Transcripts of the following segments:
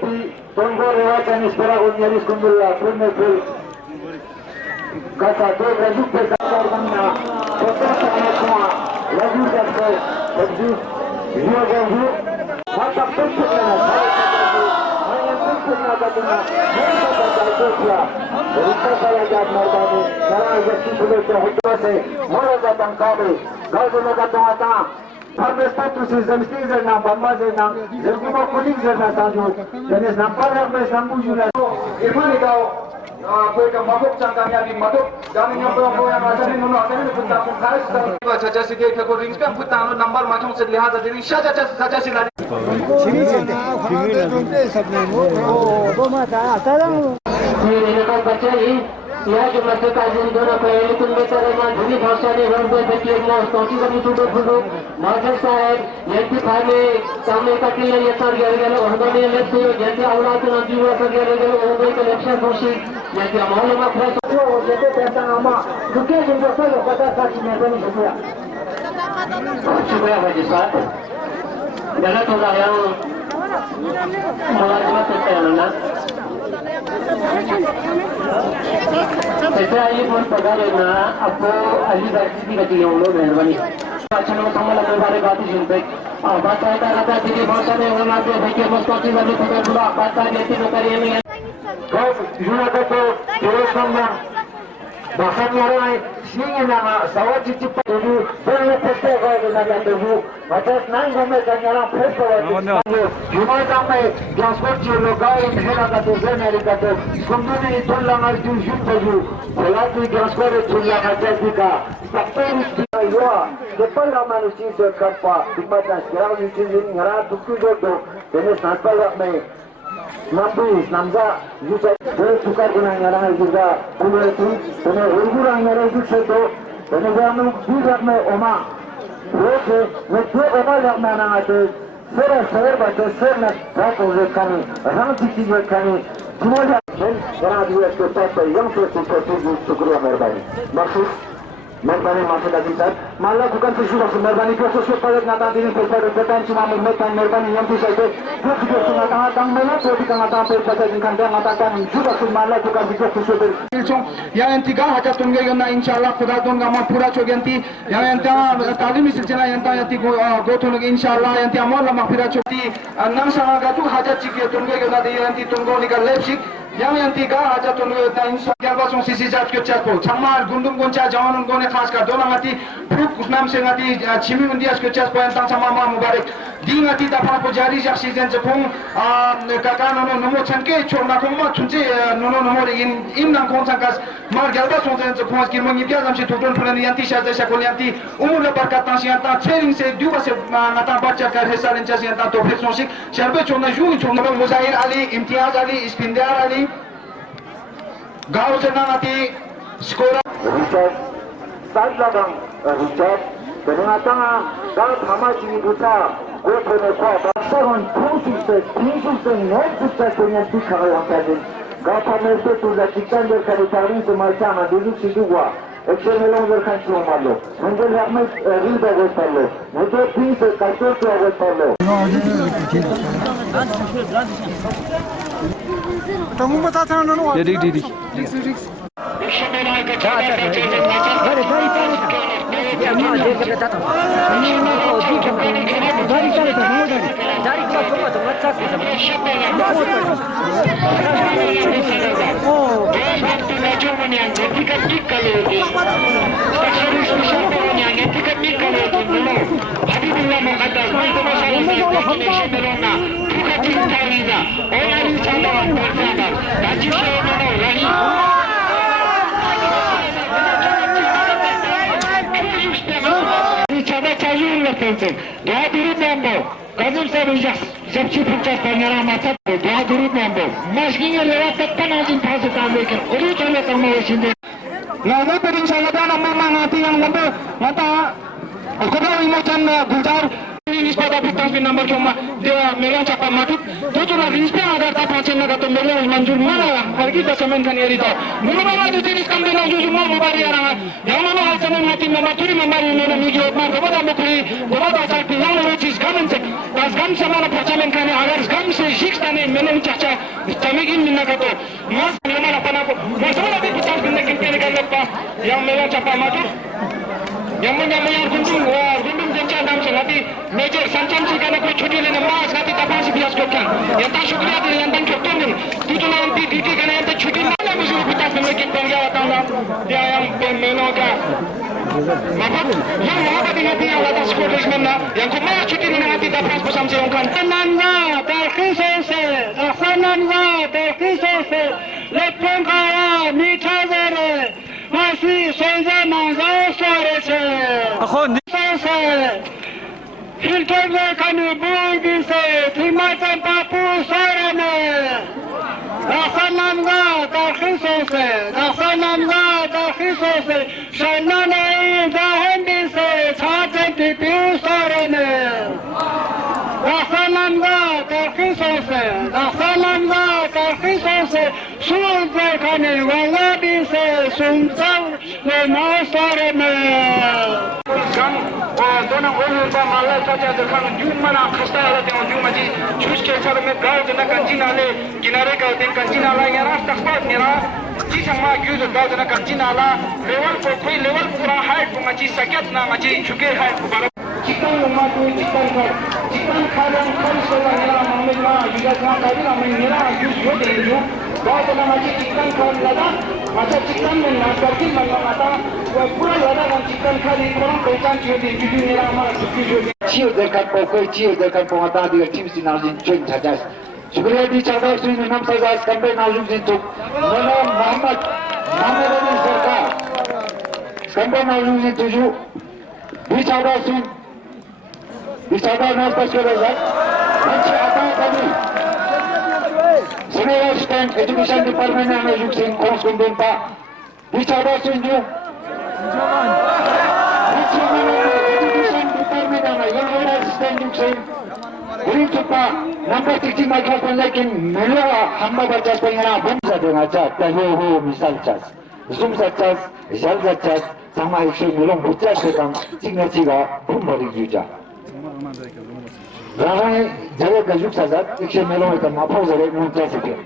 di Tunggu lewatan Isperagun Nyaris Kumula Purnepul Kata tu Raju Pekar Mana Kota Sanatma Raju Kata Raju Dia Raju Mata Pekar Hanya Pekar Katuna Mereka Kata Kota Mereka Kaya Jad Mardani Kara Yaki Kulit Hutwa Se Mora Datang Kabe Gazi Mega Tungata Parmes Patu Sistem Stizer Nam Bamaze Nam Zerguma Kuling Zerna Sanju Jenis Nampar Mes Nambu Juna Irmani Kau Mereka mabuk cangkangnya di mabuk dan yang berapa yang ada di mana ada di punta pun kharis dan caca si dia kau ring spam punta number macam sedih ada jadi caca si lari. Sini sini. Sini nanti sabnya. Oh, mata. Sekarang. Ini kau baca ini. या जो मध्यकालीन दोनों पहले तुम बेहतर है मान धुनी भाषा ने रंग में बच्चे मौत तोची बनी टूटो फूटो मार्केट साहब यंती फाले सामने का किले ये तर गया गया उन्होंने लेते यंती अवलाद न जीवा कर गया गया उन्होंने के लक्ष्य खुशी यंती माहौल में फ्रेश हो जैसे पैसा आमा दुखे जिनको सब पता था कि मैं नहीं हुआ शुक्रिया भाई साहब गलत हो रहा है मुलाजमत करते हैं ना Saya ini pun pegawai na aku ahli versi di yang lo meherbani. Macam mana kamu lakukan baru batu jumpai. Batu itu ada jadi bahasa yang orang ada fikir mesti lagi pegawai pula batu jadi bukan ini. Kau jumpa tu terus sama bahasa orang sini nama sawat cicip tu boleh pasti kau dengan tu. Macam nang kami dengan fresh kau. Cuma sampai transport je kau hela kata tu Amerika tu. Kemudian itu langar tu jumpa tu. Kalau tu transport tu langar jadi ka. Faktor itu ya. Depan ramai usi sekarpa. Dimana sekarang usi ni ngara tu tu tu. Jadi sampai ramai. Nampis, namza, juga tukar guna ngara juga. Kemudian itu, kemudian urang ngara juga tu. Kemudian juga me oma. Oke, betul oma yang mana ada. Saya baca saya nak tahu kami, orang cici kami. Semua orang dia kita yang sesuatu syukur merbani. Maksud merbani maksud lagi sah. Malah bukan sesuatu merbani kita sesuatu pada nata ini perbuatan cuma merbani yang bisa itu. Kita cuma tang mana tu kita nata perbuatan kan dia ngatakan juga malah bukan kita sesuatu. Yang tiga hajat tunggu yang insyaallah Khuda tunggu amal pura coganti. Yang talim silsilah yang go tunggu insyaallah yang amal lama pura coganti. Enam sama gatu hajat cikgu tunggu yang tunggu nikah lepsik. Yang tiga hajat tunggu insyaallah basung sisi jat kecak po. Camal gundum gonca jawan gone khas ka dona mati pruk nam se ngati chimi undias kecak po yang tang sama ma mubarak. Di ngati dapat pujari jak season jepung kakak nono nomo chanke chorna koma chunje nono nomo in nang kong sangkas mar galba sonten jepung kirmang ibya jamsi tutun pulan yanti shaza shakol yanti umur lebar katan sianta training se dua se ngata baca kar hesalin chas yanta to flexionsik sharbe chorna jung chorna Muzair Ali Imtiaz Ali Ispindar Ali gaul jana ngati skora Richard Sadladang Richard ternyata kalau sama sini buta gue punya kuat bahkan sukses sukses punya tiga orang tadi kalau mereka tu lakukan berkali-kali semacam dulu situ gua eksternal berkan cuma malu mungkin ramai riba berpalu mungkin bisa kacau tu berpalu kamu betul tak nonu jadi Doa diri member, kazum saya jabci puncak pengarah mata doa diri member. Masihnya lewat tekan aja pas kami ke. Uri coba kamu sini. Lalu penting saya dah nama ngati yang lembu mata. Aku dah macam gujar. Ini pada putar number cuma dia megang cakap mati. Tujuh lagi ada tak macam nak tu megang manjur mana? Hari kita semen kan ini tu. Mula ada jenis kambing yang jujur mau memberi orang. Yang mana hal semen mati memberi mana migi orang. Kepada mukri, kepada asal yang lucu gamen se. Das gamen sama nak macam kan agar gamen se six tane menen चाचा तमेगin minna kato mas memang apa nak masa lagi kita benda kini kan lepas yang memang capa matu yang gundum jangan dalam nanti major sancam sih karena kau cuti lena mas nanti tak pasti bias kau kan yang tak syukur ada yang tak cukup ni itu nanti duty karena yang tak cuti mana mesti kita benda kini kan ya tahu dia yang menoga Maaf, yang apa dengan dia atas sekolah mana yang kau mana cuti lena nanti tak pasti bersama saya kan nanda terkisah lepon kaya mita zere masih senja mangga sore se Hilton kanu budi se timatan papu sore ne Rasanamga terkisah se shanana dahendi se chatan tipu sore ne Rasanamga terkisah se sunja kanu walabi se sunjau le masare ne kan dona orang ba malai saja dekat jumana khasta ada tengok jum aji chus ke sar में गाँव जना कंचीना ले किनारे का दिन कंचीना ला यार रास्ता पर मेरा जी sama gyuzo गाँव जना कंचीना ला लेवल को कोई लेवल पूरा हाइट को मची सकेत ना मची चुके हाइट को बारा चिकन लम्मा तो चिकन खाने खाने से मेरा मामले में युवा का काबिल मेरा यूज हो गई जो गाँव जना मची चिकन खाने लगा macam chicken में ना करके मल्ला माता वो पूरा लगा हम चिकन खाने पूरा पहचान किए थे क्योंकि मेरा हमारा सुखी जो चियो देखकर कोई चियो देखकर पहुँचा दिया टीम से नाजिन चुन चाचा शुक्रिया दी चाचा सुन नाम सजा कंबे नाजुक दिन तो मनो मोहम्मद अली सरकार कंबे नाजुक दिन तुझू दी चाचा सुन दी चाचा नाम पर चले जाए अच्छे आता कभी Senior Assistant Education Department na najusin kons kumbin pa. Bicara sunju. Education Department na Senior Assistant Education. Beri cepat number 60 microphone lekin melo hamba baca pengira bangsa dengan cat. Tahu misal cat. Zoom cat, jal cat, sama isu melong bucat sedang singa ciga pun beri juga. Ramai jaga gajuk saja, ikhlas melong itu maaf saja muncul saja.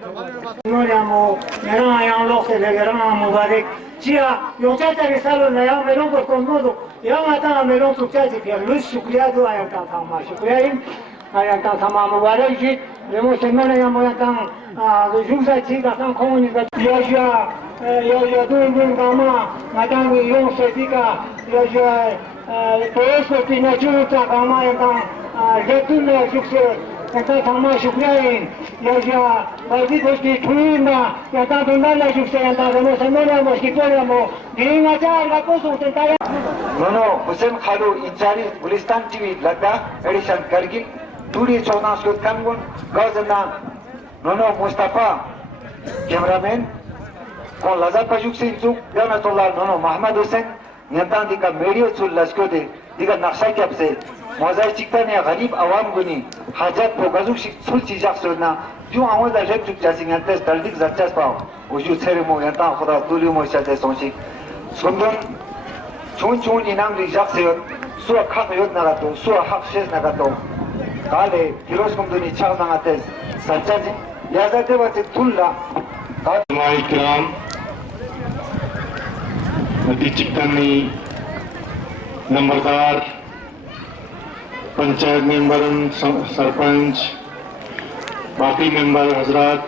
Noriamo, era yang loh selegram mubarak. Cia, yang caca risalo na yang melong berkomodo, yang ada melong tu caca dia lus syukriya doa yang tak sama syukriyain, yang tak sama mubarak sih. Lemo semana yang mau yang jumpa sih datang komunikasi. Ya dulu kama, datang yang sedika, terus kita cuci kama yang Jatuh sukses, kita sama syukriyain. Ya, bagi bosku tuina, ya tak benar sukses yang tak semua semua mesti kita mau. Dia ajar aku susun saya. Nono, Hussein Khalu Inchari Gulistan TV Ladda edition Kargil. Turi Chona Sud Kangun, Gazana, Nono Mustafa, cameraman. Kon Lazat Pajuk Sinzuk, Yanatullah Nono Muhammad Hussein. Nyata dika media sul laskote, dika naksha kapse. मौज़ाई चिकता ने गरीब आवाम गुनी हाजत programme सुल चीज़ सुनना जो आवाज़ आज़ाद चुक जाती है तो दर्दिक ज़च्चास पाओ उजू सेरे मो या ता खुदा तुलियो मो शायद सोची सुंदर चुन इनाम रिजाक से सुआ खाक योद नगातो सुआ हक शेष नगातो काले हिरोस कुम्दुनी चाव नगाते सच्चाजी या जाते बाते तुल्ला माई किराम नदी चिकता ने नंबरदार पंचायत मेंबर सरपंच बाकी मेंबर हजरात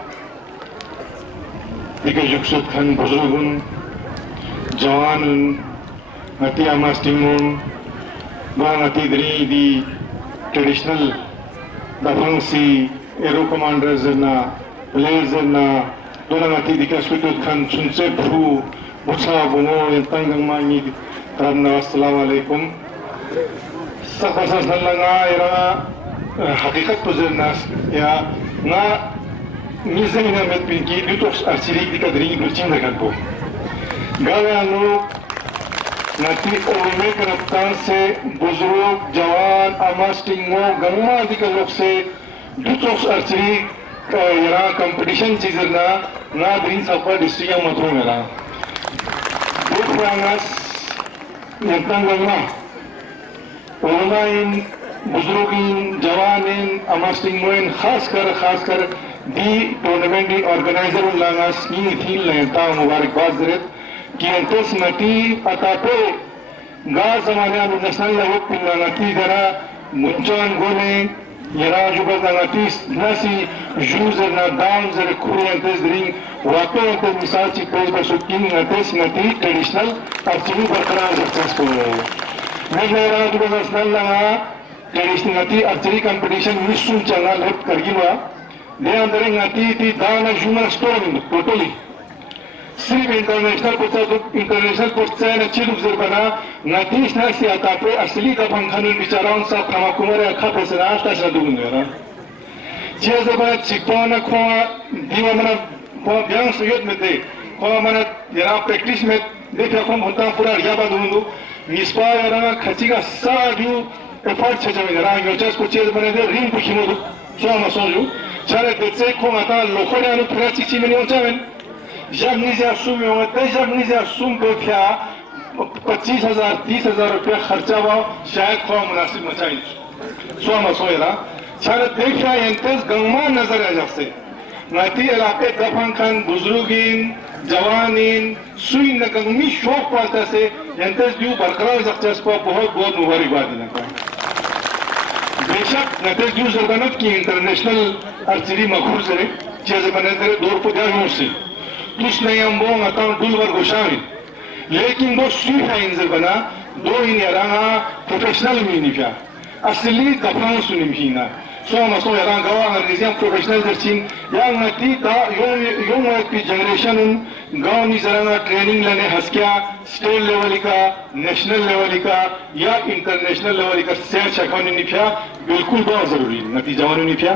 दिके युक्सुद खान बुजुर्गुन जवान नती आमास्टिंगुन नती दरी दी ट्रेडिशनल दफंगसी एरो कमांडर्स ना प्लेयर्स ना दोनों नती दिके सुकुद खान सुनसे भू मुछा बुमो यंतंगमानी तरन्ना अस्सलाम वालेकुम Sakasa salanga era hakikat puzernas ya na mizena met pinki lutos arsirik dikadri bulchin dakalpo gawe anu nati olme karaptan se buzurg jawan amastingo gamma dikalok se lutos arsirik era competition chizerna na drin sapa district matro mera burangas yantangama Ulamain, बुजुर्गिन, जवानिन, अमस्टिंगोइन खासकर di tournament di organizer ulangas ni thil lenta mubarakbad zeret ki antes mati atape ga zamane anu national level pinangati dara muncan gole yara juba ngati nasi juzer na down zer kuri antes dring wato antes misal chi page basukin antes mati traditional archery barkarar successful Negara juga national langa traditional ngati archery competition mission channel hot kargilwa de andere ngati ti dana human story totally सिर्फ international पोचा ने chill उजर बना नतीश ना से आता पे असली का पंखनून बिचाराउन सा थमा कुमार अखा पैसे रास्ता से दूंगे ना चीज़ बना चिकवाना खोआ दीवा मना खोआ ब्यांग सुयत में दे खोआ मना जरा प्रैक्टिस में देखा खोम होता पूरा रिया बात दूँगो निस्पा यारा खची का सारू एफर्ट चेज़ में जरा योचस को चीज़ बने दे रिंग पुखिमो दो क्या मसोजू चले देते खों आता लोखों ने अनु फिर चिची में नहीं होता है जब नीचे असुम में होते जब नीचे असुम पे क्या 25,000 30,000 रुपया खर्चा हुआ शायद खोआ मुनासिब मचाई स्वामा सोयरा शायद देखा इंतज़ गंगा नजर आ जाते नाती इलाके दफन खान बुजुर्गिन जवानिन सुई नगंगी शौक पालता से इंतज़ दियो बरकरार सक्सेस को बहुत बहुत मुबारकबाद देना बेशक नतीज दियो जरगनत की इंटरनेशनल आर्चरी मखरूज है चीज़ बने तेरे दौर पर जाए उससे कुछ नहीं हम वो आता डुलवर गोशावी लेकिन वो सुई है इंजर बना दो इन यारांगा प्रोफेशनल में नहीं क्या असली दफान सुनिम ही ना सो मसो यारांगा गावा अंग्रेज़ियाँ प्रोफेशनल दर्चिन यार नती ता यों एक जनरेशन उन गाँव में जरांगा ट्रेनिंग लेने हस्किया स्टेट लेवल का नेशनल लेवल का या इंटरनेशनल लेवल का सेर चकाने नहीं क्या बिल्कुल बहुत जरूरी नती जवानों नहीं क्या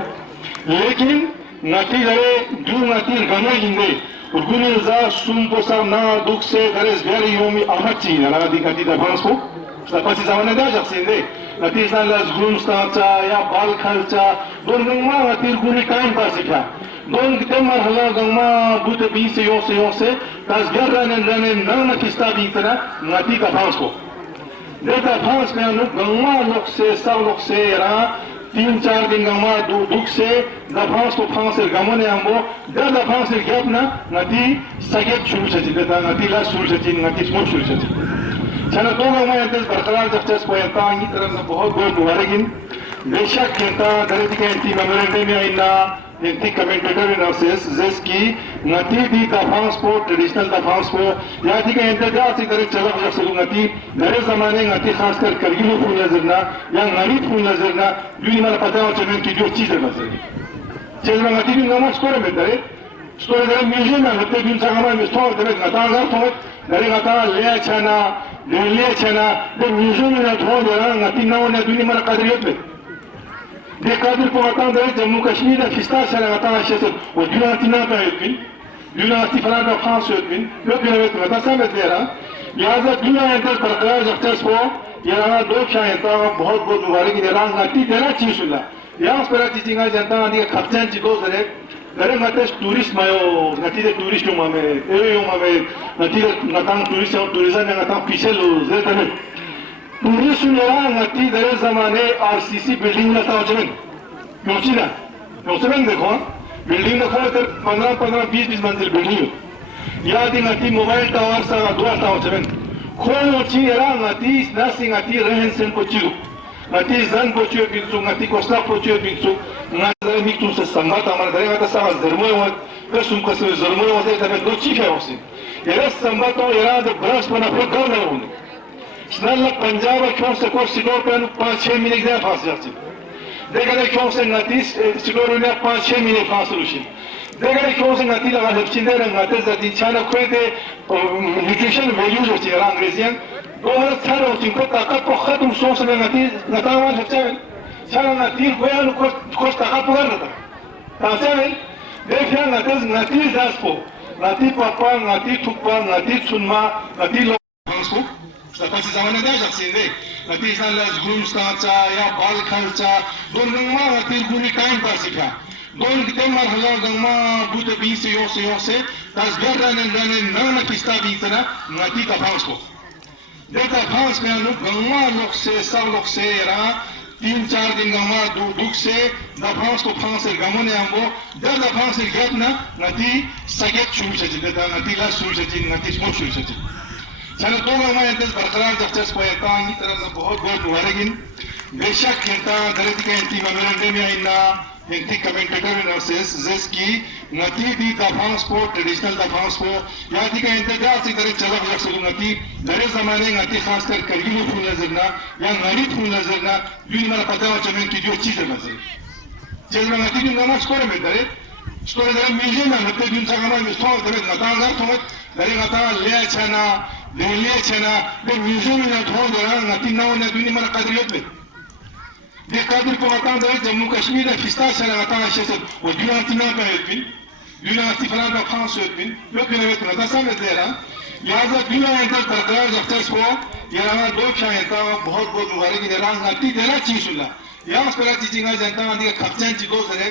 लेकिन नती जरे जो नती गंगा जिंदे Urgulza sumposa na dukse gares very yomi amachi na di kati da banspo sta pasi zamane da jaksinde nati sanlas grumstacha ya bal khalcha don gangma atir guri time pasika don temar hala gangma bute bi se yose tas garran na kista bi tara nati ka banspo deta bans me anu gangma lokse sa lokse ra 3-4 दिन गंगा दुख से दफांस को फांस गमने हमो दफांस गप ना नदी सगेत शुरू से देता नदी ला शुरू से नदी स्मोक शुरू से चलो तो गंगा इंतज़ बरकरार सक्सेस पोयता इस तरह से बहुत बहुत मुबारकिन बेशक कहता दरित के एंटी मेमोरेंडम में आइना एंटी कमेंटेटर एनालिसिस जिसकी नदी दी दफांस को ट्रेडिशनल दफांस को या थी के इंतजार से करे चला हो सकूं नदी नए ज़माने नदी खासकर करगिलो फूल नजरना या नरी फूल नजरना दूरी माला पता हो चलें कि जो चीज़ है बसे चीज़ में नदी भी नमक स्टोर में दरे म्यूजियम में होते दिन से हमारे स्टोर दरे गतांगा तो दरे गता ले चना दे म्यूजियम में थोड़ा जरा नदी ना होने दूरी माला कादरियत में दे कादिर को आता दरे जम्मू कश्मीर का खिस्ता से लगाता है शेष वो दूना तीना पे होती दूना तीफरा का खास होती जो भी है तो बता में दे रहा लिहाजा दूना इंटर बरकरार सक्सेस हो यारा दो शायद बहुत बहुत मुबारक यारा नती देना चीज़ सुला यार पर चीज़ का जनता आदि का खर्चन चितो जरे गरे मते टूरिस्ट मायो नती दे टूरिस्ट यो मामे नती दे नतांग टूरिस्ट और टूरिज्म में नतांग पीछे लो जे तने टूरिस्ट यारा नती दे ज़माने आरसीसी बिल्डिंग ना था जमीन क्योंकि देखो बिल्डिंग ना खा कर 15-20 मंजिल बिल्डिंग या दी नती मोबाइल टावर सा दुआ था जमीन खोची यारा नती नसी नती रहन सहन पोचियो नती जन पोचियो बिंसु नती कोस्ला पोचियो बिंसु नजर मिक्तु से संगत हमारे घरे का सारा धर्म है बस उनको से धर्म है वैसे तब दो चीज है उसे यारा संगत तो यारा जब ब्रश बना फिर कर रहे होंगे स्नल पंजाब क्यों से कोर्स सिकोर पे 5-6 मिनट दे फांस जाती देखा दे क्यों से नती सिकोर ने 5-6 मिनट फांस लुशी देखा क्यों से नती लगा लपचिंदे रंगाते जाती छाना कोई दे न्यूट्रिशन वैल्यूज होती है अंग्रेजियन दो हर सारे होती को ताकत को खत्म सोच में नती नतावा लगता है छाना नती कोई अनु को ताकत पुकार रहता तासे में देखिए नती जास को नती पापा नती थुपा नती सुनमा नती लोग को सपासी ज़माने दा जाते नती सालास ग्रूमस्टाचा या बाल खालचा दोन गंगा नती गुनी टाइम पास का दोन कितने मरहला गंगा बूते बीस से ताज गर्राने ना किस्ता बीस ना नती का भांस को देखा भांस में अनु गंगा लोग से सब लोग से यारा 3-4 दिन gama duk se da France ko France gamo ne ambo da France gap na ngati saget chum se jida ngati la sur se jin ngati small sur se jin sana to gama entes barqarar jaftas ko yata ni taraf na bahut bahut waregin बेशक कहता दलित के इंती memorandum में इन्ना इंती commentator nurses जिसकी नती दी दफांस को traditional दफांस को या दी का इंतजार से करे चला गुजर सकूं नती दरे ज़माने नती खासकर करगिलो फूल नजर ना या नारी फूल नजर ना यूं मरा पता हो चमें की जो चीज़ नजर चल में नती यूं गाना स्कोर में दरे म्यूजियम में नती यूं सगामा में स्टॉल दरे नता अंगार थोड़ा दरे नता ले चना बे म्यूजियम में नथों दरा नती नाव ने दुनिया मरा कदरियत में Dikkadir ko atan da Jammu Kashmir da fistan sana atan şeset o dünyanın ne ettin? Dünyanın falan da France ettin. Yok ne ettin? Da sen edera. Lihaza dünyanın da barqarar raftas ko yana do şayeta बहुत बहुत मुबारक निरांग नती देना चीज होला. या स्पेला चीजिंगा जनता आदि का खर्चन चीजो सरे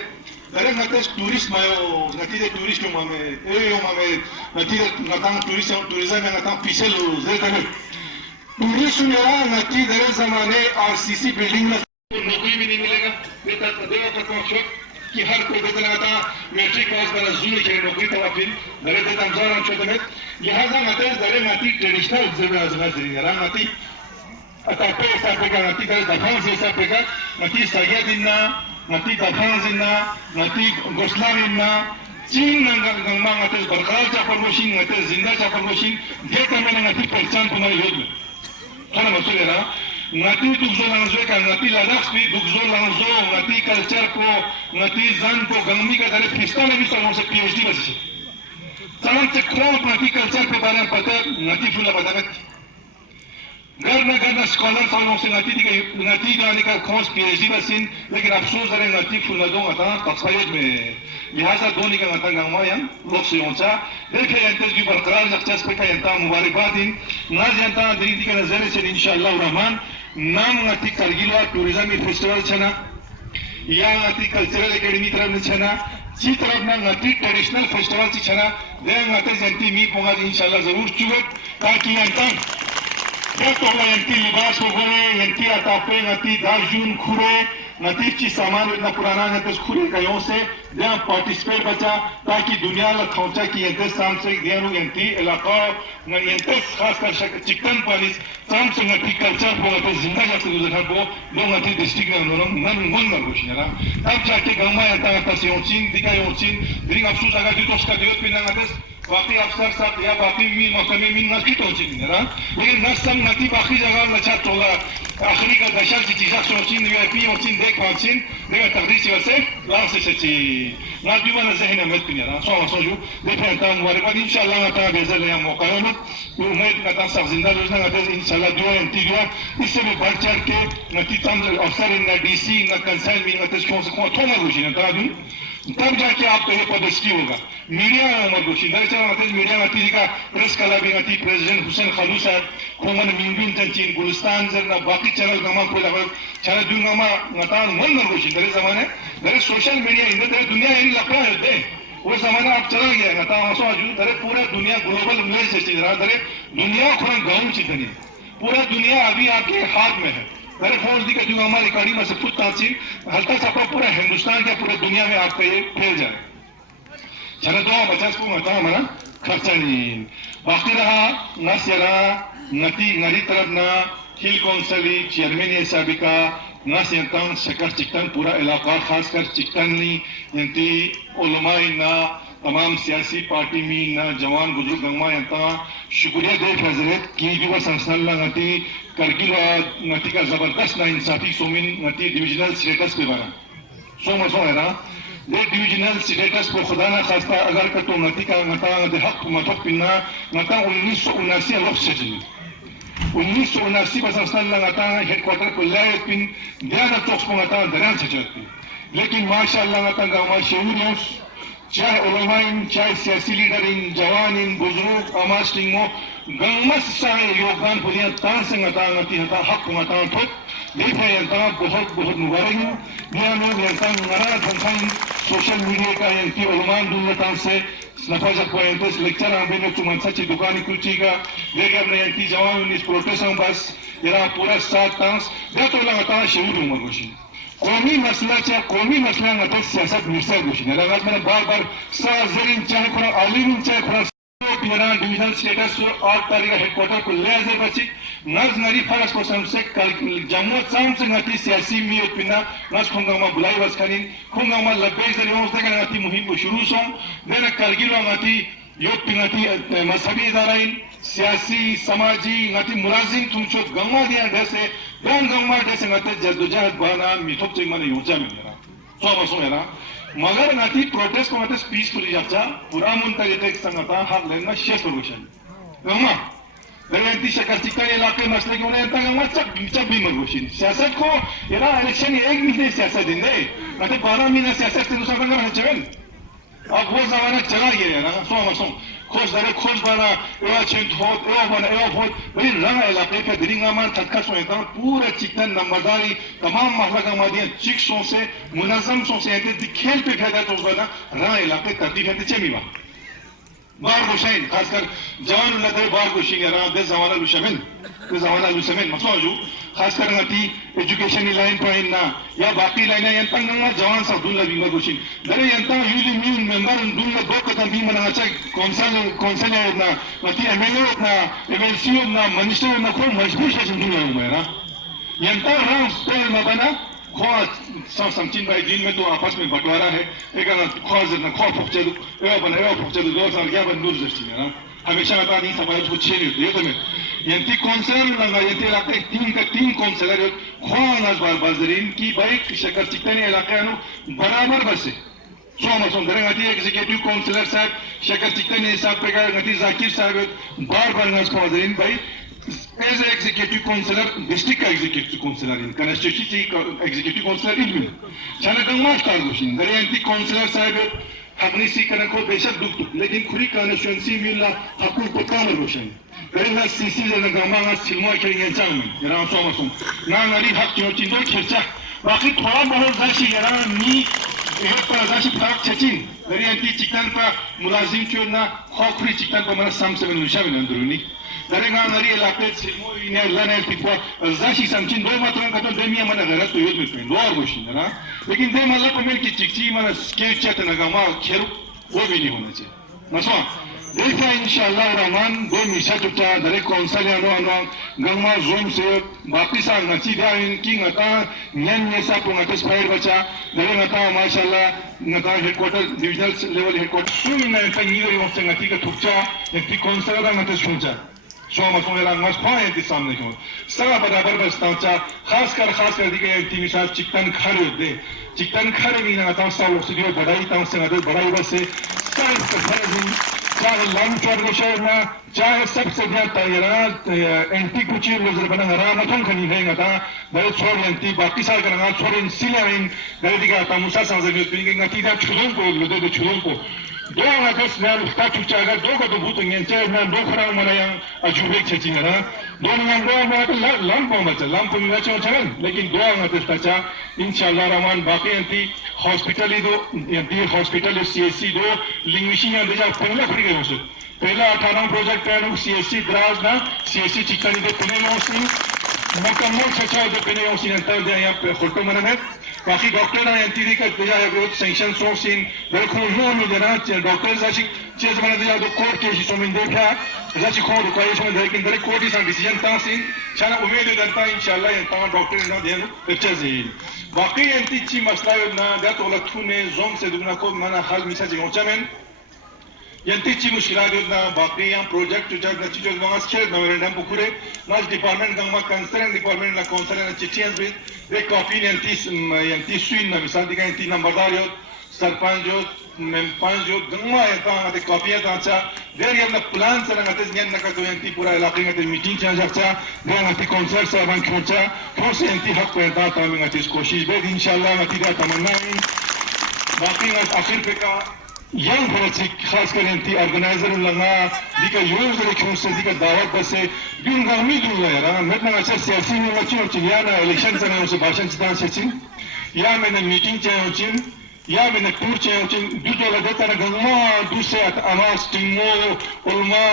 दरे नते टूरिस्ट मायो नती दे टूरिस्ट मामे यो मामे नती दे नतांग टूरिज्म में नतांग पिछल जे तने टूरिस्ट ने नती दरे जमाने आरसीसी बिल्डिंग में नौकरी भी नहीं मिलेगा बेटा देवा का कॉन्ट्रैक्ट कि हर कोई वेतन आता मैट्रिक पास वाला जून के नौकरी तो वापिन दरे देता हमजान हम छोटे में यहाँ जा मते दरे माती ट्रेडिशनल जगह आजमा जरिए राम माती अतापे ऐसा पेगा माती दरे दफान से ऐसा पेगा माती सागिया दिन्ना माती दफान दिन्ना माती गोसला दिन्ना चीन नंगा माते बरकरार चापर मशीन माते जिंदा चापर मशीन ये तमें माती पहचान तुम्हारी होगी खाना मसूले ना ngati dugzo langzo ka ngati ladak spi dugzo langzo ngati culture ko ngati zan ko gangmi ka dare festa में भी सालों से PhD बची सालों से क्रोध ngati culture पे बारे में पता ngati फुला बताना garna scholar सालों से ngati का निकाल खोज PhD बची लेकिन अफसोस है ngati फुला दो ngata तस्वीर में लिहाजा दोनों का ngata गंगा यां लोग से ऊंचा देखे इंटरेस्ट भी बरकरार जख्स पे का इंतज़ाम मुबारकबाद इन ना जनता दिल्ली के नज़र से इंशाअल्लाह रहमान नाम ngati Kargil tourism festival chana या ngati cultural academy तरफ चना ची तरफ ना ngati traditional festival ची चना दे ngati जनती मी पोगा इंशाल्लाह जरूर चुगत ताकि अंता ये तो ngati लिबास हो गए ngati आतापे ngati दाजून खुरे ngati ची सामान इतना पुराना ngati खुरे कयों से दे पार्टिसिपेट बचा ताकि दुनिया ला खोचा की ये साम से गेनु ngati इलाका ngati खास कर चिकन पालिस साम से ngati कल्चर को ngati जिंदा जाते गुजरना को दो ngati डिस्ट्रिक्ट में उन्होंने मन कुछ नहीं ना तब जाके गंगा या ताकत से योचिन दिखा योचिन दिन अफसोस अगर जो उसका दिवस पिना ngati बाकी अफसर साहब या बाकी मी मौसमी मी नकी तो चिन ना लेकिन नस्म ngati बाकी जगह नचा तोला आखिरी का दशा की चीज़ सोचिन या पी योचिन देख पाचिन देख तकदीर से लास्ट से ची ना भी मन ज़हन में पिना ना सोचो देखें ताम वाले बाद इंशाल्लाह ना बेज़ल या मौका है ना उम्मीद करता सब जिंदा रोज़ना करते इंशाल्लाह दुआ इंतज़ार इससे भी बढ़ चढ़ के ngati ताम अफसर ना डीसी ना कंसर्न भी ngati कौन से कौन थोड़ा रोज़ी ना ताकि तब जाके आपको ये पदस्थी होगा मीडिया मगुशी दरअसल मतलब मीडिया ngati का प्रेस कला भी ngati प्रेसिडेंट हुसैन खालू साहब कोमन मिंबिन तंचीन गुलिस्तान जरना बाकी चैनल गमा को लगा चैनल दूं गमा ngatan मन मगुशी दरे ज़माने दरे सोशल मीडिया इंदर दरे दुनिया इन लपड़ा है दे वो ज़माना अब चला गया ngata मसो आजू दरे पूरा दुनिया ग्लोबल विलेज से चल रहा दरे दुनिया खुरा गाँव चितनी पूरा दुनिया अभी आपके हाथ में है मेरे फौज दी का जो हमारी कड़ी में से खुद तासीर हल्का सा पूरा हिंदुस्तान के पूरे दुनिया में आपका ये फैल जाए चलो दो बचास को मता हमारा खर्चा नहीं बाकी रहा नस्यरा नती नरी तरफ ना हिल कौंसली चेयरमैन ये साबिका नस्यंतां शकर चिकन पूरा इलाका खासकर चिकन नी यंती उलमाई ना तमाम सियासी पार्टी में ना जवान बुजुर्ग गंगा यंता शुक्रिया दे हजरत की जो संस्थान ngati Kargil ngati का जबरदस्त ना इंसाफी सोमिन ngati डिविजनल स्टेटस पे बना सो है ना दे डिविजनल स्टेटस को खुदा ना खास्ता अगर का तो ngati का ngata दे हक मतलब पिना ngata 1979 लफ्ज़ से 1979 बस संस्थान ngata हेडक्वार्टर को लाए पिन ध्यान चौक को ngata दरिया से चलती लेकिन माशाअल्लाह ngata गाँव शहूरियों चाहे उलमाइन चाहे सियासी लीडर इन जवान इन बुजुर्ग अमास्टिंग मो गंगमस सारे योगदान पुलिया तान से ngati हता हक ngata तो देखा यंता बहुत मुबारक है मैं लोग यंता ngara सोशल मीडिया का यांकी अलमान दुलतान से नफाजत पॉइंट्स लेक्चर आंबे चुमन सच्ची दुकानी कुची का देगर ने यांकी जवान इस प्रोटेस्ट बस यरा पूरा 7 तांस दा तो लगातार शेवट उमर गोशी कौमी मसला नता सियासत मिर्सा गोशी ने लगातार मैंने बार साजरीन चाहे खुरा आलिम चाहे खुरा Iran divisional status for 8 तारीख हेडक्वार्टर को ले आजे बच्ची नज नरी फरस को समसे कल जम्मू साम से नती सियासी मियो पिना नज खुंगामा बुलाई वस्करिन खुंगामा लब्बे जरी उस तक नती मुहिम को शुरू सोम देना करगिलो नती यो पिनाती मजहबी इदाराइन सियासी समाजी नती मुलाजिम तुमचो गंगा दिया जैसे गंगा जैसे नते जद्दोजहद बाना मिथोप से मन योजा मिलना सो मेरा मगर नाती प्रोटेस्ट को नते पीसफुली जाचा पूरा मुंतजे टेक संगता हक लेना शेष सोल्यूशन गंगा दरयांती शकर्तिका इलाके मसले के उन्हें तंग गंगा चप भी मगोशिन सियासत को येरा इलेक्शन एक महीने सियासत दिन दे नते 12 महीने सियासत से दूसरा गंगा चवन अब वो जमाना चला गया ना सो खोज बना एवा चेंज हो एवा बहुत बड़ी रंग इलाके के दिरिंगा मान थक्का सो है पूरा चिकन नंबरदारी तमाम महला का मादिया चिक्सों से मुनाजम सो से ऐसे खेल पे खेदा तो बना रंग इलाके तरतीब है चेमीवा बार गोशाइन खासकर जवान लगे बार गोशिंग रहा दे जवाना लुशमिन मसौजू खासकर नती एजुकेशन लाइन पर ना या बाकी लाइन है यंतंगा जवान सा दुल्ला बीमा गोशिंग दरे यंता यूली मी मेंबर दुल्ला दो कदम भी मना अच्छा कौंसल ना नती एमएलए ना एमएलसी ना मिनिस्टर ना कोई मजबूर है दुल्ला मेरा यंता रहा स्पेल ना बना खो समचिन भाई दिन में तो आपस में बंटवारा है एक खो फुकचलू दो साल क्या बंदूर जस्ती है ना हमेशा बता दी समाज को छेड़ ये तो मैं यंती कौंसलर लगा यंती इलाके तीन कौंसलर खो नज बाजरीन की बाइक शकर चिकनी इलाके अनु बराबर बसे सो गती एग्जीक्यूटिव काउंसिलर साहब शकर चिकनी साहब पे गती जाकिर साहब बार नज बाजरीन भाई as executive councillor district executive councillor in constituency executive councillor in चना गंगा स्टार गोशिन गती काउंसिलर साहब हकनी सी करने को बेशक दुख लेकिन खुरी कॉन्स्टिट्यूंसी मिलना हकुल को काम रोशन गरीना सीसी ने गंगा सिल्मा खेलेंगे चांग यरा सोमसुम ना नरी हक क्यों चिंदो खर्चा बाकी थोड़ा बहुत जाशी यरा नी एक पर जाशी प्राप्त छचिन गरीना चिकन पर मुलाजिम क्यों ना खोखरी चिकन पर मना साम से बनुशा में अंदरूनी दरेगा नरी इलाके सिल्मो इन्हें लाने तिपवा जाशी समचिन दो मात्रों का तो देमिया मना गरा तो युद्ध में दो और गोशी ना लेकिन दे मतलब को मेरी चिकची मना स्केच चेत ना गमा खेरू वो भी नहीं होना चाहिए नसवा देखा इंशाल्लाह रहमान दो मिशा चुपचा दरे कौंसल अनो गंगा जोम से वापिस आ नची दिया इनकी नता न्यान नेसा पुंगाते स्पायर बचा दरे नता माशाल्लाह नता हेडक्वार्टर डिविजनल लेवल हेडक्वार्टर सुन ना तंगी वक्त नती का थुपचा एक कौंसल का नते सुनचा सो मेरा मस्फा है कि सामने क्यों सारा बराबर बस्ता खासकर दिखे टीवी साहब चिकन खारे दे चिकन खारे नहीं ना ताऊ साल से जो बड़ाई ताऊ से नदर बड़ाई बस से साइड पर खारे दिन चाहे लंच और विषय ना चाहे सबसे ज्यादा यार एंटी कुछ लोग बना रहा मतों खनी है ना था बहुत छोड़ एंटी बाकी साल करना छोड़ इन सिलाइन गले दिखा था मुसा सांस में पिंगे नतीजा छुलों को लोगों को छुलों को दो अगस्त में उसका चुचा अगर दो का तो भूत इंगेंचे ना दो खराब मनाया अजूबे छची है ना दो नियम दो में तो लंप होगा लंप मिला चल लेकिन दो अगस्त तचा इंशाल्लाह रहमान बाकी एंटी हॉस्पिटल ही दो एंटी हॉस्पिटल सीएससी दो लिंग्विशिंग या देजा पहला खड़ी गए उसे पहला 18 प्रोजेक्ट प्लान सीएससी द्रास ना सीएससी चिकनी दे पहले होसी मुकम्मल छचा दे पहले होसी अंतर दे यहाँ पे फोटो मना बाकी डॉक्टर ना एंटी का देजा ग्रोथ सैंक्शन सोर्स इन देखो यो में जना डॉक्टर जाशी चीज बना देजा दो कोर्ट के हिस्सों में देखा जाशी खोर को ये समय लेकिन दरे कोर्ट इस डिसीजन तासिन चला उम्मीद है जनता इंशाल्लाह ये तमाम डॉक्टर ना देन अच्छा से बाकी एंटी ची मसला ना दा तो लथुने जोम से दुना को मना हाल मिसा जगोचा में यंती ची मुश्किलात ना बाकी यहाँ प्रोजेक्ट जो नचीजो गंगा स्केल मेमोरेंडम पुकुरे नाज डिपार्टमेंट गंगा कंसर्न डिपार्टमेंट ना काउंसिल ना चिट्ठियां भी एक कॉपी यंती सुइन ना मिसाल दिखा यंती नंबरदार यो सरपंच जो मेंपंच जो गंगा यंता आते कॉपियां तांचा देर यंता प्लान से ना आते जिन ना का तो यंती पूरा इलाके में मीटिंग चल जाता देर आते काउंसिलर साहबान खोचा तो से यंती हक पैदा तामिंग आते कोशिश बेद इंशाल्लाह नतीजा तमन्ना बाकी आखिर पे का यंग पॉलिटिक खास कर यंती ऑर्गेनाइजर लगा दिका यूज इलेक्शन से दिका दावत बसे यूं गामी दूंगा यार मैं ना अच्छा सियासी में मची और चिलियाना इलेक्शन से ना उसे भाषण चिता से चिन या मैंने मीटिंग चाहिए चिन या मैंने टूर चाहिए उचिन दूसरा लगे तरह गंगा दूसरे आवाज टिंगो उल्मा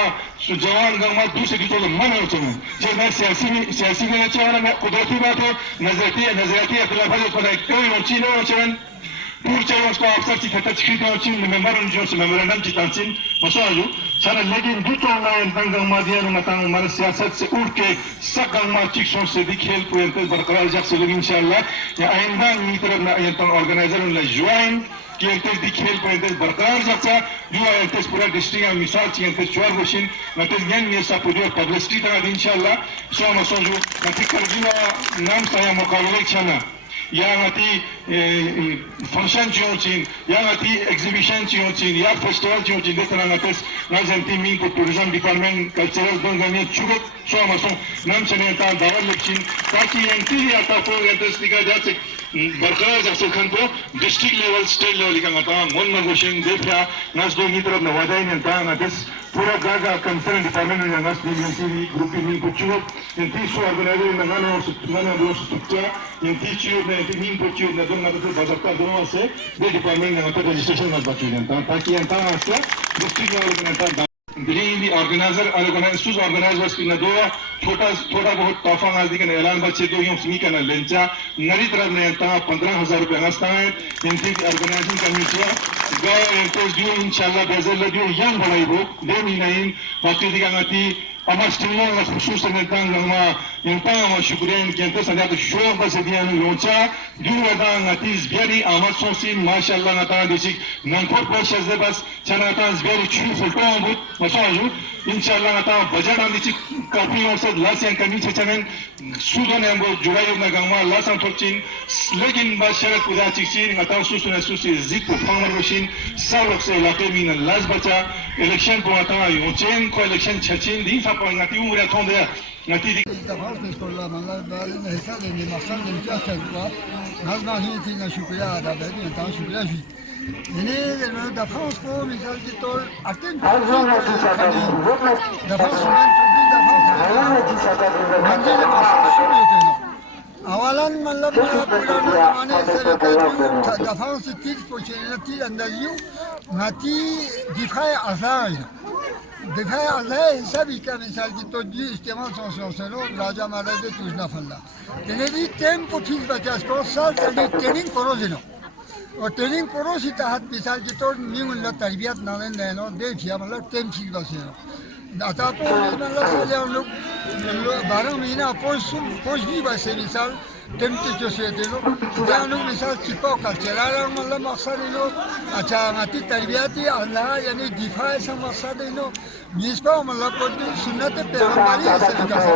सुजवान गंगा दूसरे दूसरे मन है उचिन जो मैं सियासी में अच्छा वाला मैं कुदरती बात है नजरियाती अखिलाफत पर कोई उचिन है उचिन टूर चाहिए उसका अफसर की खतरा चिकित है उचिन मेंबर उनजो से मेमोरेंडम की तांसिन मसौजू सारा लेकिन दूसरा लाइन गंगा दिया न मतंग मन सियासत से उड़ के सब गंगा चिक्सों से दिखेल पुएं पे बरकरार जग से लगी इंशाल्लाह या आइंदा नी तरफ ना ये तो ऑर्गेनाइजर उनला ज्वाइन कि एक दिखेल पुएं पे बरकरार जग सा जो एक पूरा डिस्ट्रिक्ट में मिसाल चाहिए एक चुआर वशिन नतीज ज्ञान ये सब पूरी पब्लिसिटी तरह इंशाल्लाह सो मसौजू नतीज करजिना नाम साया मुकाबले छना या नती फंक्शन चाहिए या नती एग्जीबिशन चाहिए या फेस्टिवल चाहिए जिस तरह नतीज ना जनती मी को टूरिज्म डिपार्टमेंट कल्चरल दोनों चुगत सो मसो नाम चने ता दावर लिखिन ताकि एंटी आता को एंट्रेंस निकाल जा सके बरकरार जब से खन तो डिस्ट्रिक्ट लेवल स्टेट लेवल का मता मन नगोशिंग देखा नाच दो की तरफ नवादाई ने ता नतीज पूरा गागा कंसर्न डिपार्टमेंट में नाच दी ग्रुप में को चुगत एंटी सो ऑर्गेनाइजर में नाना दो स्ट्रक्चर एंटी चुगत ने एंटी मीन को चुगत ने दोनों तो बजट दोनों से दे डिपार्टमेंट में मतलब रजिस्ट्रेशन मत बचू जनता ताकि अंता आस्ते डिस्ट्रिक्ट लेवल में अंता दिल्ली ऑर्गेनाइजर्स की नदोआ थोड़ा बहुत तोहफा नाजदी का ऐलान बच्चे दो यूं सिमी का न लेंचा नरी तरफ ने अंता 15,000 रुपए नस्ता है इनकी ऑर्गेनाइजिंग कमेटी गो एंटर्स दियो इंशाल्लाह बेजल दियो यंग बनाई वो दे नहीं बाकी दिखा नाती अमर स्टिमुलर las khususan tentang nama tentang syukurian kita sangat syukur bersedia nunca dua dan atis biari amat sosin masyaallah nata disik nangkot proses debas chana tas biari chu fulton but masaju insyaallah nata budget an disik kafi orsa las yang kami chachanen sudan yang bo jurai na gama las an tokchin lekin basharat kuda chiksin nata susuna susi zik farmer machine salok se laqe min las bacha election ko ata yochen ko election chachin din sa ngati umur atonde ngati دفعت كل ما لا بالين هسال اللي مخزن الجسد نازل هي تينا شكرا هذا بدي انت شكرا في يعني دفعت كل مثال كتور أتين دفعت من منزل مخصوص أولاً मतलब पुराने ज़माने से लेकर दफाओं से तीस पोषणती अंदाज़ियों नाती दिखाए आज़ाद दिखाए आज़ाद हिसाब इका मिसाल की तो जी इस्तेमाल सोचने लो राजा महाराजा तुझना फल्ला तेरे भी टेम को ठीक बचा इसको साल चली ट्रेनिंग करो जिनो और ट्रेनिंग करो सी ताहत मिसाल की तो न्यू मतलब तरबियत नाले लेनो देखिए मतलब टेम ठीक बचे नो आता को मतलब साले हम लोग 12 महीना पोष भी बसे मिसाल टेम्परेचर से दे लो या लोग मिसाल चिपा कल्चरल मतलब मकसद लो अच्छा नाती तरबियती अल्लाह यानी दिफा ऐसा मकसद लो जिसपा मतलब कोई सुन्नत पैगंबरी ऐसे लिखा है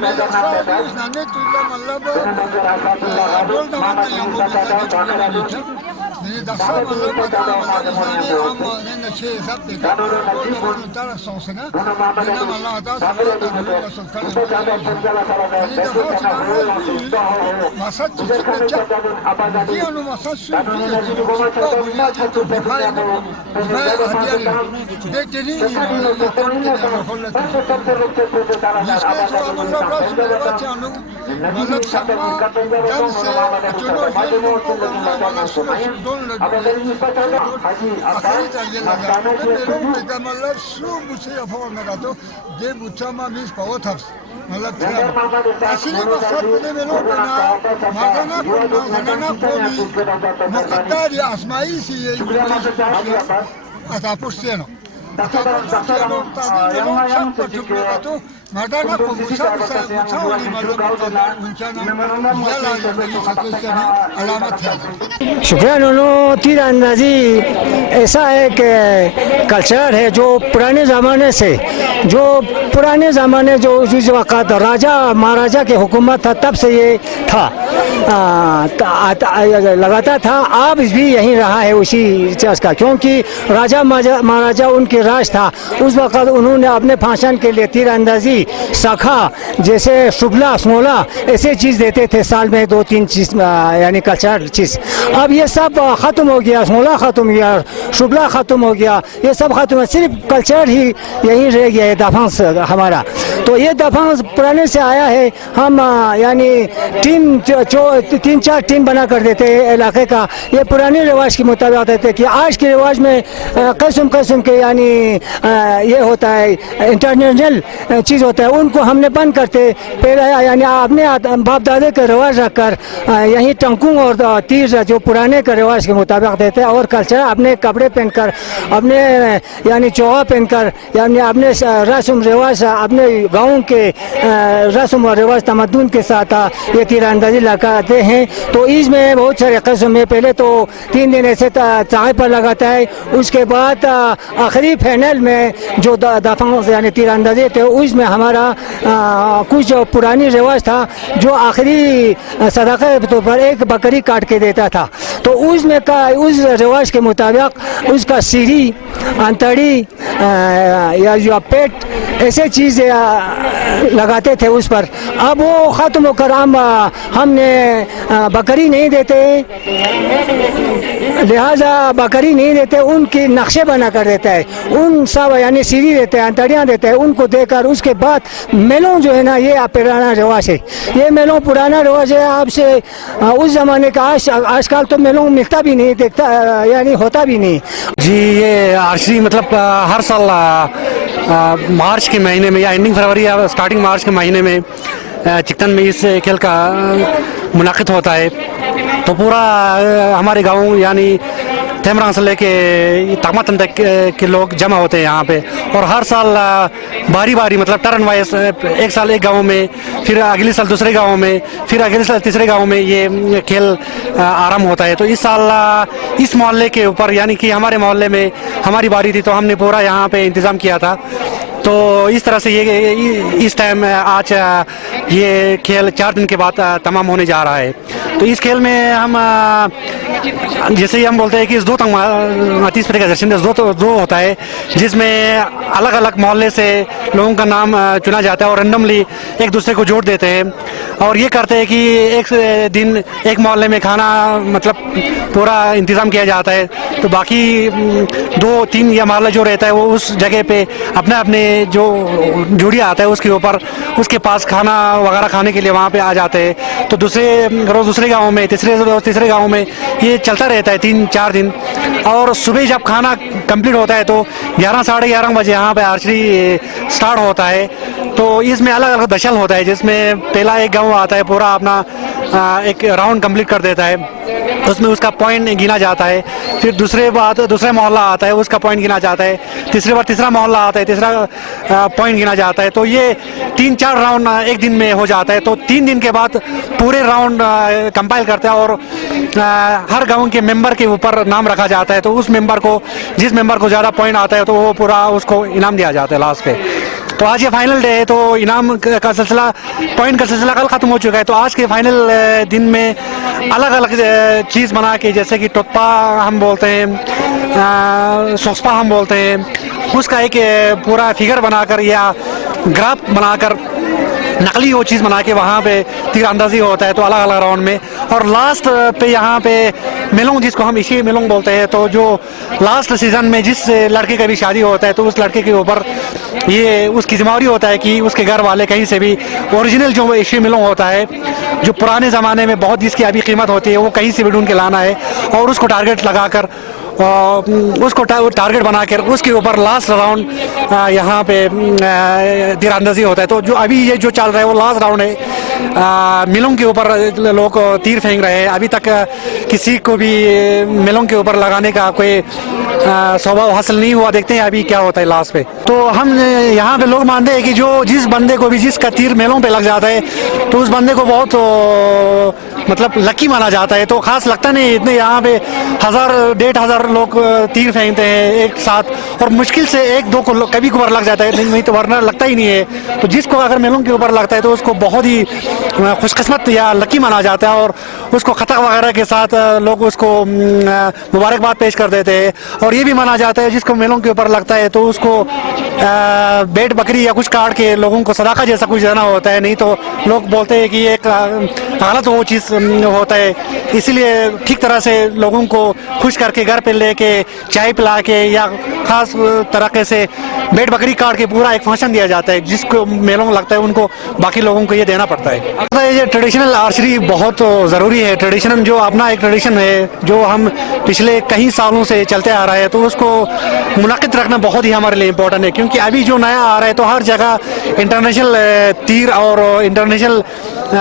मैं ऐसा उस नाने तुझला मतलब बोल दमाना यहाँ वो मिसाल तुझला लिखा मैंने दक्षा मतलब बता मतलब इस्लामी आम ने नशे सब देखा बोल दमाना तारा सोचना मैंने मतलब आता सब लोग सोचते हैं मैंने Daksha Masa cici kecil, dia nu masa suci, kita punya itu bahaya, bahaya hati-hati. Dia jadi ini, dia terkena berkolat. Jika soal malam sudah baca nu, malam sama dan sejodoh yang malam sudah don lagi. Akhirnya terjadi lagi. Belum kita malam subuh saya faham nggak dia bersama mis power taps. मतलब असली मकसद में लोग ना मगना को भी मुकद्दर आसमाई सी ये आता पुष्टेनो आता पुष्टेनो ताकि लोग सब कुछ चुका तो मगना को मुसा वाली मतलब उनका नाम यला ये सदस्य अलामत है शुक्रिया नोनो तीरंदाजी ऐसा एक कल्चर है जो पुराने ज़माने से जो जिस वक़्त राजा महाराजा की हुकूमत था तब से ये था लगाता था अब भी यहीं रहा है उसी चीज़ का क्योंकि राजा महाराजा उनके राज था उस वक़्त उन्होंने अपने फंक्शन के लिए तीरंदाजी सखा जैसे शुगला स्मोला ऐसे चीज़ देते थे साल में 2-3 चीज़ यानी कल्चर चीज़ अब ये सब ख़त्म हो गया स्मोला ख़त्म हो गया शुगला ख़त्म हो गया ये सब ख़त्म है सिर्फ कल्चर ही यहीं रह गया है दफांस हमारा तो ये दफा पुराने से आया है। हम यानी तीन चार टीम बना कर देते हैं इलाके का। ये पुराने रिवाज के मुताबिक देते कि आज के रिवाज में किस्म किस्म के यानी ये होता है इंटरनेशनल चीज़ होता है, उनको हमने बंद करते पहले यानी अपने बाप दादे का रिवाज रखकर यही टंकू और तीर जो पुराने का रिवाज के मुताबिक देते हैं और कल्चर अपने कपड़े पहनकर अपने यानी चौहा पहनकर यानी अपने रस्म रिवाज अपने गाँव के रस्म और रिवाज तमद्दुन के साथ ये तीरंदाजी लगाते हैं। तो इसमें बहुत सारे किस्म है। पहले तो 3 दिन ऐसे चाय पर लगाता है, उसके बाद आखिरी फाइनल में जो दफा यानी तीरंदाजी थे उसमें हमारा कुछ जो पुरानी रिवाज था जो आखिरी सदाका के तौर पर एक बकरी काट के देता था। तो उसमें का उस रिवाज के मुताबिक उसका सीढ़ी अंतड़ी या जो पेट ऐसे चीज़ें लगाते थे उस पर। अब वो ख़त्म होकर हमने बकरी नहीं देते, लिहाजा बकरी नहीं देते, उनकी नक्शे बना कर देता है, उन सब यानी सीढ़ी देते हैं, अंतड़ियाँ देते हैं, उनको देकर उसके बाद मेलों जो है ना ये पुराना रिवाज है। ये मेलों पुराना रिवाज है आपसे उस ज़माने का। आजकल तो मेलों मिलता भी नहीं, देखता यानी होता भी नहीं जी। ये आर्चरी मतलब हर साल मार्च के महीने में या एंडिंग फरवरी या स्टार्टिंग मार्च के महीने में चिकटन में इस खेल का मुनाकिद होता है। तो पूरा हमारे गांव यानी तेमरांग से लेके तकमातन तक के लोग जमा होते हैं यहाँ पे। और हर साल बारी बारी मतलब टर्न वाइज एक साल एक गांव में, फिर अगले साल दूसरे गांव में, फिर अगले साल तीसरे गांव में ये खेल आरंभ होता है। तो इस साल इस मोहल्ले के ऊपर यानी कि हमारे मोहल्ले में हमारी बारी थी, तो हमने पूरा यहाँ पे इंतज़ाम किया था। तो इस तरह से ये इस टाइम आज ये खेल 4 दिन के बाद तमाम होने जा रहा है। तो इस खेल में हम जैसे ही हम बोलते हैं कि इस 2 तंग 30 का दर्शन दो होता है, जिसमें अलग अलग मोहल्ले से लोगों का नाम चुना जाता है और रैंडमली एक दूसरे को जोड़ देते हैं। और ये करते हैं कि एक दिन एक मोहल्ले में खाना मतलब पूरा इंतज़ाम किया जाता है। तो बाकी 2-3 या मोहल्ला जो रहता है वो उस जगह पे अपने अपने जो जुड़िया आता है उसके ऊपर उसके पास खाना वगैरह खाने के लिए वहाँ पे आ जाते हैं। तो दूसरे गांव में तीसरे गांव में ये चलता रहता है 3-4 दिन। और सुबह जब खाना कंप्लीट होता है तो 11-11:30 बजे यहाँ पे आर्चरी स्टार्ट होता है। तो इसमें अलग अलग दशल होता है, जिसमें पहला एक गांव आता है पूरा अपना एक राउंड कंप्लीट कर देता है, उसमें उसका पॉइंट गिना जाता है। फिर दूसरा मोहल्ला आता है, उसका पॉइंट गिना जाता है। तीसरा मोहल्ला आता है, तीसरा पॉइंट गिना जाता है। तो ये 3-4 राउंड एक दिन में हो जाता है। तो 3 दिन के बाद पूरे राउंड कंपाइल करते हैं और हर गांव के मेंबर के ऊपर नाम रखा जाता है। तो उस मेंबर को जिस मेंबर को ज़्यादा पॉइंट आता है तो वो पूरा उसको इनाम दिया जाता है लास्ट पे। तो आज ये फाइनल डे है, तो इनाम का सिलसिला पॉइंट का सिलसिला कल ख़त्म हो चुका है। तो आज के फाइनल दिन में अलग अलग चीज़ बना के, जैसे कि टोकपा हम बोलते हैं, सोक्सपा हम बोलते हैं, उसका एक पूरा फिगर बनाकर या ग्राफ बनाकर नकली वो चीज़ बना के वहाँ पे तीरंदाजी होता है। तो अलग अलग राउंड में और लास्ट पे यहाँ पे मेलोंग, जिसको हम इसी मेलोंग बोलते हैं, तो जो लास्ट सीजन में जिस लड़के का भी शादी होता है तो उस लड़के के ऊपर ये उसकी जिम्मेवारी होता है कि उसके घर वाले कहीं से भी ओरिजिनल जो एशिया मेलोंग होता है जो पुराने ज़माने में बहुत जिसकी अभी कीमत होती है वो कहीं से भी ढूंढ के लाना है और उसको टारगेट लगाकर उसको टारगेट बनाकर उसके ऊपर लास्ट राउंड यहाँ पे तीरंदाजी होता है। तो जो अभी ये जो चल रहा है वो लास्ट राउंड है। मिलों के ऊपर लोग तीर फेंक रहे हैं। अभी तक किसी को भी मिलों के ऊपर लगाने का कोई स्वभाव हासिल नहीं हुआ। देखते हैं अभी क्या होता है लास्ट पे। तो हम यहाँ पे लोग मानते हैं कि जो जिस बंदे को भी जिसका तीर मेलों पे लग जाता है तो उस बंदे को बहुत मतलब लकी माना जाता है। तो खास लगता नहीं इतने यहाँ पे 1000-1500 लोग तीर फेंकते हैं एक साथ और मुश्किल से 1-2 को कभी कभार लग जाता है, नहीं तो वरना लगता ही नहीं है। तो जिसको अगर मेलों के ऊपर लगता है तो उसको बहुत ही खुशकिस्मत या लकी माना जाता है और उसको खतक वगैरह के साथ लोग उसको मुबारकबाद पेश कर देते हैं। और ये भी माना जाता है जिसको मेलों के ऊपर लगता है तो उसको भेड़ बकरी या कुछ काट के लोगों को सदाका जैसा कुछ देना होता है, नहीं तो लोग बोलते हैं कि एक गलत वो चीज़ होता है, इसीलिए ठीक तरह से लोगों को खुश करके घर पे लेके चाय पिला के या ख़ास तरीके से भेड़ बकरी काट के पूरा एक फंक्शन दिया जाता है, जिसको मेलों में लगता है उनको बाकी लोगों को ये देना पड़ता है। ये ट्रेडिशनल आर्चरी बहुत ज़रूरी है। ट्रेडिशनल जो अपना एक ट्रेडिशन है जो हम पिछले कई सालों से चलते आ रहा है, तो उसको मुनक़िद रखना बहुत ही हमारे लिए इम्पोर्टेंट है, क्योंकि अभी जो नया आ रहा है तो हर जगह इंटरनेशनल तीर और इंटरनेशनल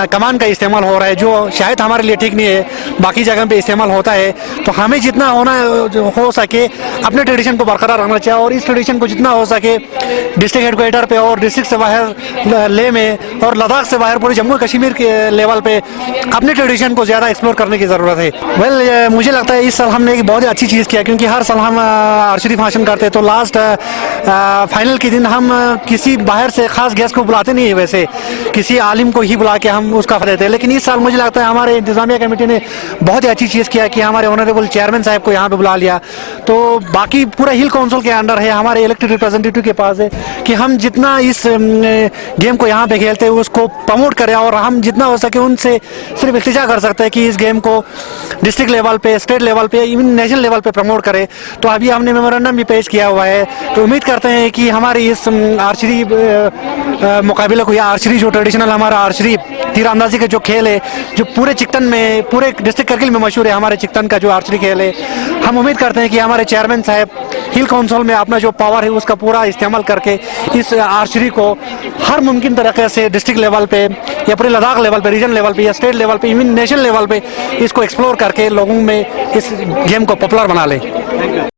कमान का इस्तेमाल हो रहा है, जो शायद हमारे लिए ठीक नहीं है, बाकी जगह पे इस्तेमाल होता है। तो हमें जितना हो सके अपने ट्रेडिशन को बरकरार रखना चाहिए, और इस ट्रेडिशन को जितना हो सके डिस्ट्रिक्ट हेडक्वार्टर पे और डिस्ट्रिक्ट से बाहर ले में और लद्दाख से बाहर पूरे जम्मू कश्मीर के लेवल पे अपने ट्रेडिशन को ज़्यादा एक्सप्लोर करने की ज़रूरत है। मुझे लगता है इस साल हमने एक बहुत ही अच्छी चीज़ किया, क्योंकि हर साल हम आर्चरी फंक्शन करते हैं तो लास्ट फाइनल के दिन हम किसी बाहर से ख़ास गेस्ट को बुलाते नहीं है, वैसे किसी आलिम को ही बुला के हम उसका देते हैं। लेकिन इस साल मुझे लगता है हमारे इंतजामिया कमेटी ने बहुत ही अच्छी चीज़ किया कि हमारे ऑनरेबल चेयरमैन साहब को यहाँ पे बुला लिया। तो बाकी पूरा हिल काउंसिल के अंडर है, हमारे इलेक्टेड रिप्रेजेंटेटिव के पास है कि हम जितना इस गेम को यहाँ पे खेलते हैं उसको प्रमोट करें, और हम जितना हो सके उनसे सिर्फ इल्तिजा कर सकते हैं कि इस गेम को डिस्ट्रिक्ट लेवल पे, स्टेट लेवल पे, इवन नेशनल लेवल पे प्रमोट करें। तो अभी हमने मेमोरेंडम भी पेश किया हुआ है, तो उम्मीद करते हैं कि हमारी इस आर्चरी मुकाबले को, या आर्चरी जो ट्रेडिशनल हमारा आर्चरी तीरंदाजी का जो खेल है, जो पूरे चिकटन में, पूरे डिस्ट्रिक्ट करगिल में मशहूर है, हमारे चिकटन का जो आर्चरी खेल है, हम उम्मीद करते हैं कि हमारे चेयरमैन साहब हिल काउंसिल में अपना जो पावर है उसका पूरा इस्तेमाल करके इस आर्चरी को हर मुमकिन तरीके से डिस्ट्रिक्ट लेवल पे या पूरे लद्दाख लेवल पे, रीजन लेवल पे या स्टेट लेवल पे, इवन नेशनल लेवल पे इसको एक्सप्लोर करके लोगों में इस गेम को पॉपुलर बना लें।